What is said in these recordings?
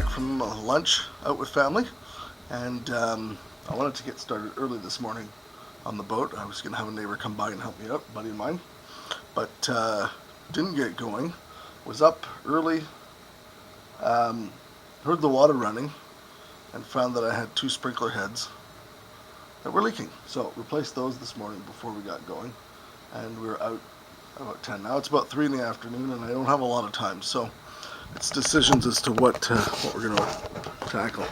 back from lunch out with family, and I wanted to get started early this morning on the boat. I was going to have a neighbor come by and help me out, a buddy of mine, but didn't get going. Was up early, heard the water running, and found that I had 2 sprinkler heads that were leaking. So replaced those this morning before we got going, and we were out about 10. Now it's about 3 in the afternoon, and I don't have a lot of time, so it's decisions as to what we're going to tackle.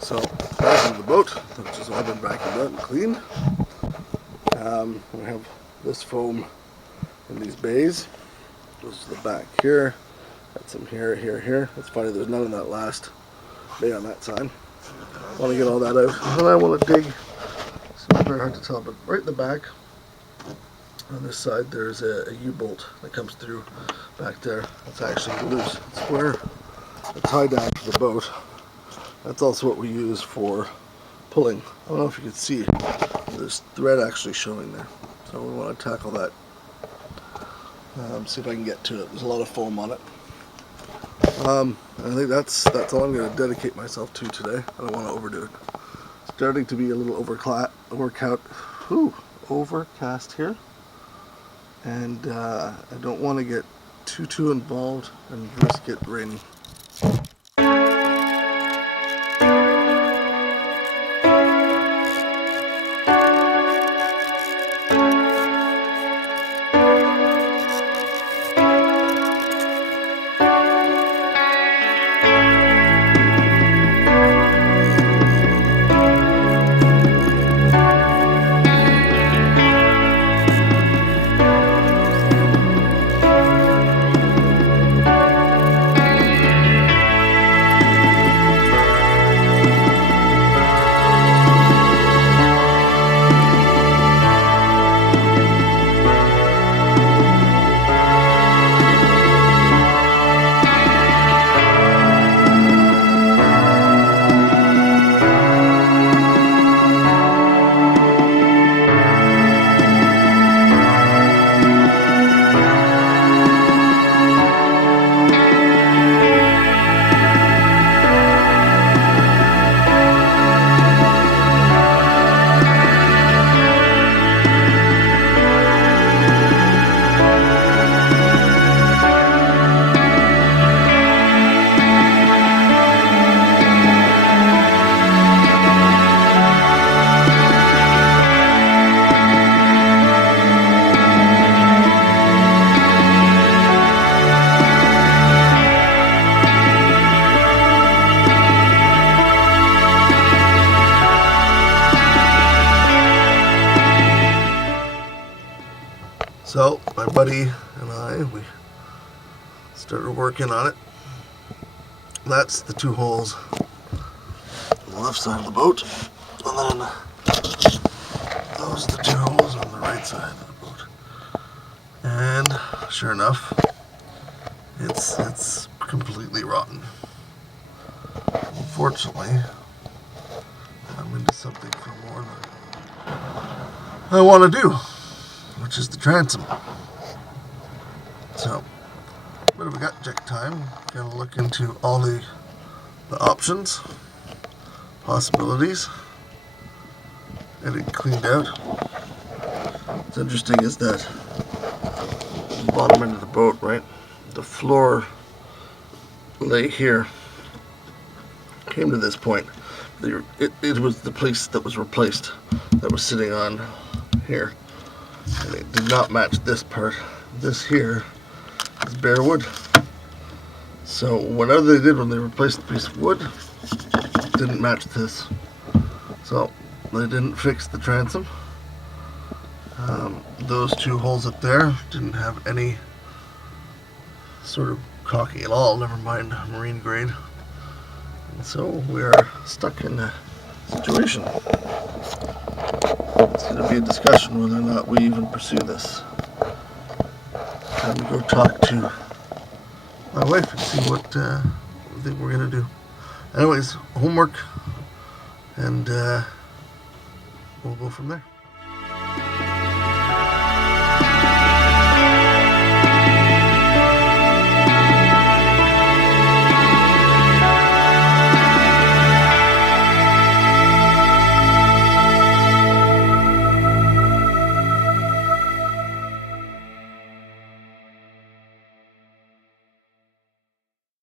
So back into the boat, which has all been vacuumed out and cleaned. We have this foam in these bays. Goes to the back here. Got some here. It's funny, there's none in that last bay on that side. I want to get all that out. And I want to dig. It's not very hard to tell, but right in the back on this side there's a U-bolt that comes through back there. It's actually loose. It's where the tie down for the boat. That's also what we use for pulling. I don't know if you can see, there's thread actually showing there. So we want to tackle that. See if I can get to it. There's a lot of foam on it. I think that's all I'm going to dedicate myself to today. I don't want to overdo it. Starting to be a little overcast here, and I don't want to get too involved and risk it raining. So my buddy and I, we started working on it. That's the 2 holes on the left side of the boat, and then those are the 2 holes on the right side of the boat. And sure enough, it's completely rotten. Unfortunately, I'm into something for more than I want to do, which is the transom. So, bit of a gut check time. Gotta look into all the options, possibilities, get it cleaned out. What's interesting is that the bottom end of the boat, right, the floor lay here, came to this point. It was the place that was replaced, that was sitting on here. And it did not match this part. This here is bare wood. So whatever they did when they replaced the piece of wood, it didn't match this. So they didn't fix the transom. Those 2 holes up there didn't have any sort of caulking at all, never mind marine grade. And so we are stuck in a situation. It's going to be a discussion whether or not we even pursue this. Time to go talk to my wife and see what we think we're going to do. Anyways, homework, and we'll go from there.